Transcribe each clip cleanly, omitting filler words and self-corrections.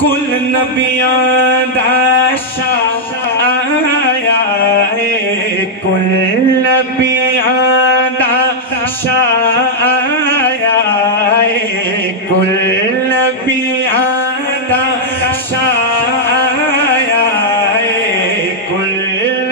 कुल नबियां दा शाह आया है, कुल नबियां दा शाह आया है, कुल नबियां दा शाह आया है, कुल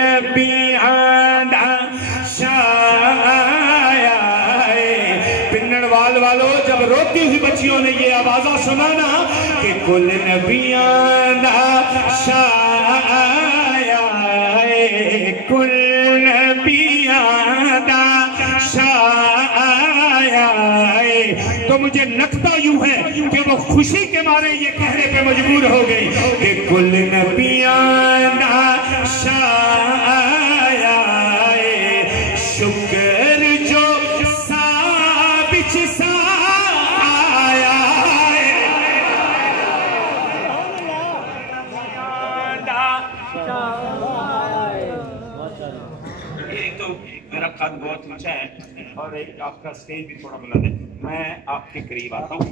नबियां दा शाह आया है। पिन्नड़ वालों, जब रोती हुई बच्चियों ने ये आवाज़ा सुना ना कि कुल नबियां दा शाह आया है, कुल नबियां दा शाह आया है, तो मुझे लगता यूं है कि वो खुशी के मारे ये कहने पे मजबूर हो गई कि कुल नबियां दा शाह आया है। शुक्र जो साबिच सा आया है, एक तो मेरा कद बहुत ऊंचा है और एक आपका स्टेज भी थोड़ा बुलंद है, मैं आपके करीब आता हूँ।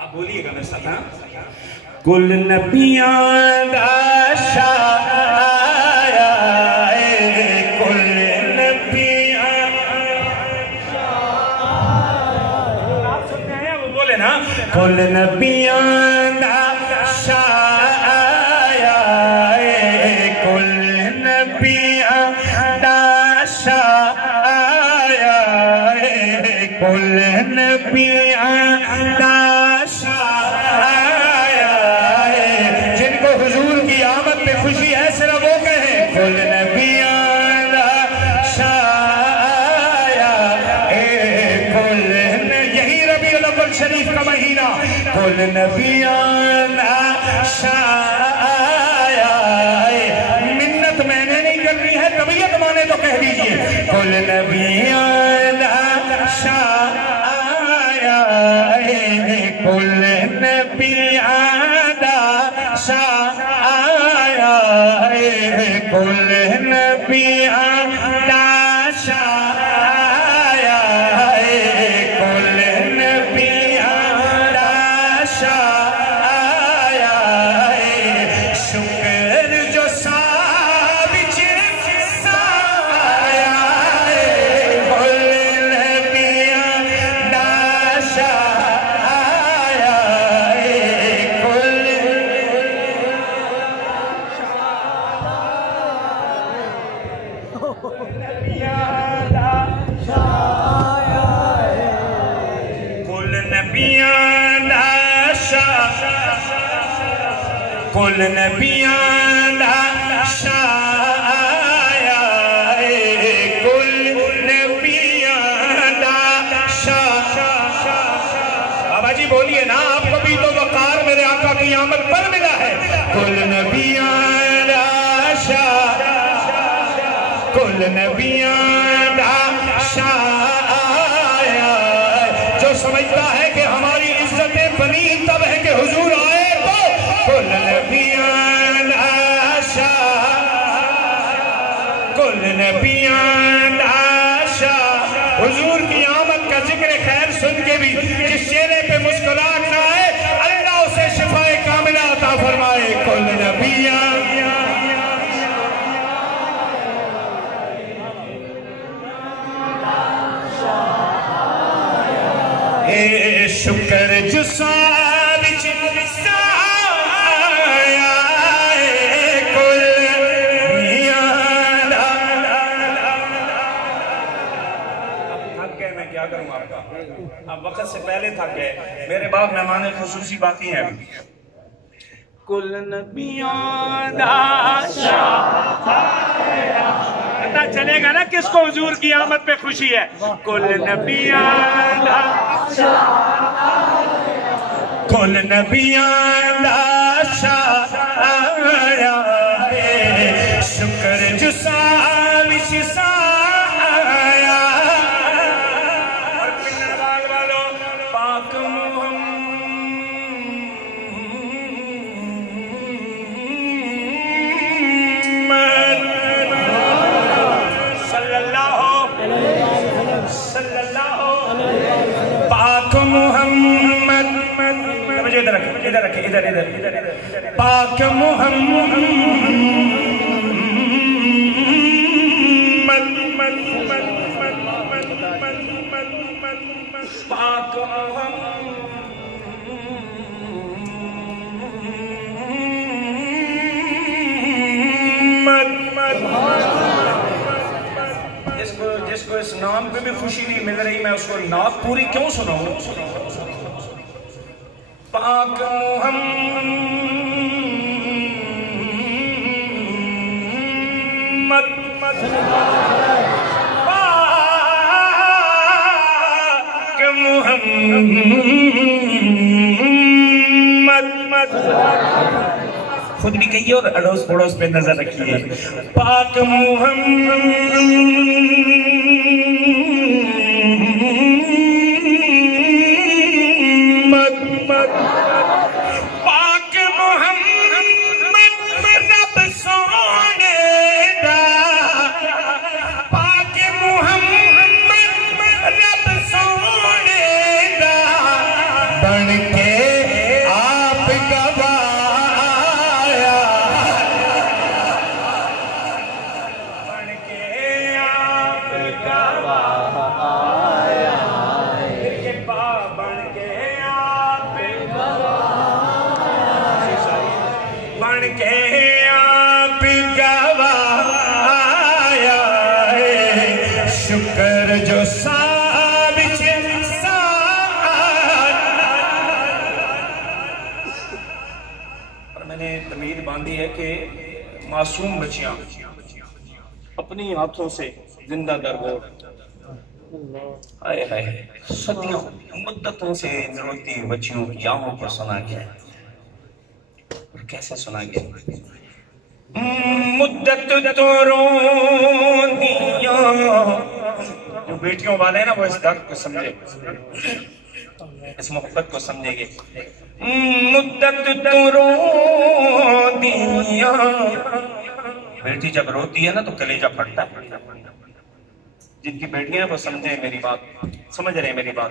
आप बोलिएगा मेरे साथ। कुल नबियां दा शाह आया है, कुल नबियां आप सुनते हैं वो बोले ना, कुल नबियां दा शाह आया है, कुल नबियां दा शाह आया है, कुल नबियां दा शाह आया है। जिनको हुजूर की आमद पे खुशी है सिर्फ वो कहे कुल नबियां दा शाह आया है, कुल यही रबीउल अव्वल शरीफ का महीना कुल नबियां दा शाह आया है। मिन्नत मैंने नहीं करनी है, तबीयत माने तो कह दीजिए कुल नबियां दा शाह आया है, कुल नबियां दा शाह आया है, कुल नबियां दा शाह आया है, कुल नबियां दा शाह आया है। शुक्र जो साबिच सा आया है, कुल नबियां दा शाह आया है, कुल कुल नबियां दा शाह आया है, कुल नबियां दा शाह। बाबा जी बोलिए ना, आपको भी तो वकार मेरे आका की आमद पर मिला है। कुल नबियां दा शाह, कुल नबियां दा शाह आया। जो समझता है कि हमारी इज्जतें बनी तब है कि हुजूर आए, तो कुल नबियां दा शाह, कुल नबियां दा शाह। हुजूर की आमद का जिक्र खैर सुन के भी जिस चेहरे पे मुस्कुराहट ना आए, अल्लाह उसे शिफाए कामिला अता फरमाए। कुल नबियां शुक्र जो साबिच सा आया है, कुल नबियां दा। थक गए, मैं क्या करूं आपका, अब वक्त से पहले थक गए। मेरे बाप मेहमान खुसूसी बाकी हैं। कुल नबियां दा शाह आया, पता चलेगा ना किसको हुजूर की आमद पे खुशी है। कुल नबियां दा शाह, कुल नबियां दा शाह आया है, शुक्र जो साबिच सा आया। और पिंडवाल वालों, पाक मुहम्मद रखे इधर इधर पाक मोहम्मद पाक जिसको इस नाम पे भी खुशी नहीं मिल रही, मैं उसको नात पूरी क्यों सुनाऊं? पाक मोहम्मद पाक मोहम्मद खुद भी कहिए और अड़ोस पड़ोस पे नजर रखिए। पाक मोहम्मद पाक मोहम्मद रब सोने दा, पाक मोहम्मद रब सोने दा बन के आप गवाया, बन के आप गवाया, बन के आप बन के आप गवाया, शुक्र जो साबित और मैंने तमीद बांधी है कि मासूम बच्चियां अपनी हाथों से जिंदा दरगोर आए हाय सदियों मुद्दतों से रोती बच्चियों की आहों पर सुना गया। और कैसे सुना गया? मुद्दत तो रो दिया। जो बेटियों वाले हैं ना वो इस दर्द को समझे, इस मोहब्बत को समझेंगे। मुद्दत तो रो दिया। बेटी जब रोती है ना तो कलेजा फटता है। जिनकी बेटियां हैं वो समझे मेरी बात, समझ रहे मेरी बात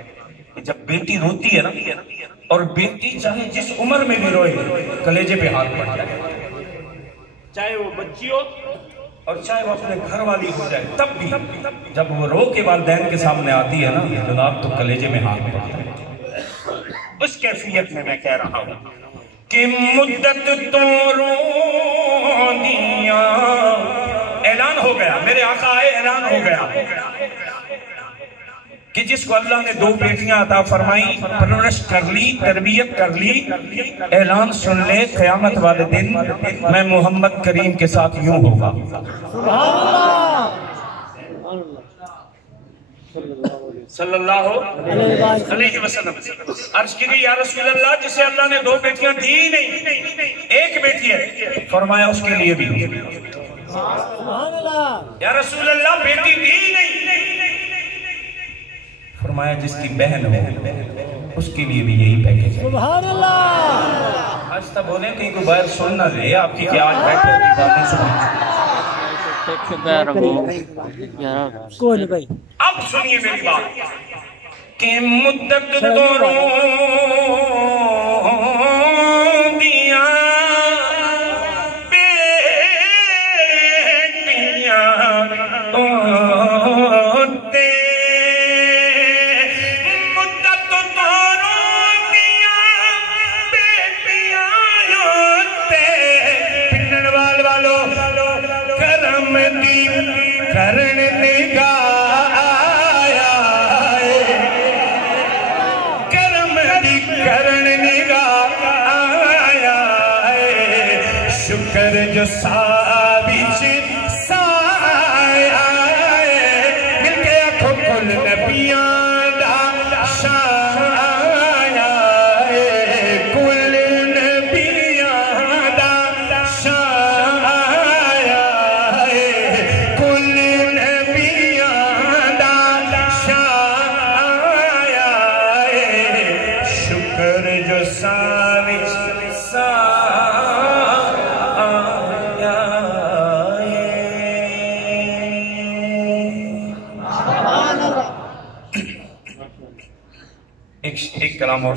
कि जब बेटी रोती है ना, और बेटी चाहे जिस उम्र में भी रोए कलेजे पे हाथ पड़ जाए, चाहे वो बच्ची हो और चाहे वो अपने घर वाली हो जाए, तब भी जब वो रो के वालिदैन के सामने आती है ना जनाब तो कलेजे में हाथ पड़ता है। उस कैफियत में मैं कह रहा हूं कि मुद्दत तो रो दिया। ऐलान हो गया, मेरे आका आए, ऐलान हो गया कि जिसको अल्लाह ने दो बेटियां अता फरमाई, परवरिश कर ली, तरबियत कर ली, ऐलान सुन ले क़यामत वाले दिन मैं मोहम्मद करीम के साथ यूं होगा। सल्लल्लाहु अलैहि वसल्लम। अर्ज़ की गई या रसूल अल्लाह, जिसे अल्लाह ने दो बेटियां दी नहीं, एक बेटी है, फरमाया उसके लिए भी। या रसूल अल्लाह बेटी दी नहीं, फरमाया जिसकी बहन हो उसके लिए भी यही पैकेज है। सुभान अल्लाह। आज तक बोले कहीं को बाहर सुन ना ले, आपकी क्या आज बैठे बातें सुन। कौन भाई? अब सुनिए मेरी बात कि मुद्दत तो रो दिया बेटियां होते, मुद्दत तो रो दिया बेटियां होते। पिंडन वालों करम दी करण निगाया, करम दी करण निगाया, शुक्र जो साबिच साया, मिलके आखो कुल नबियां दा शाया, कुल नबियां दा शाया, कुल नबियां दा शाया, शुक्र जो साविच एक कलाम और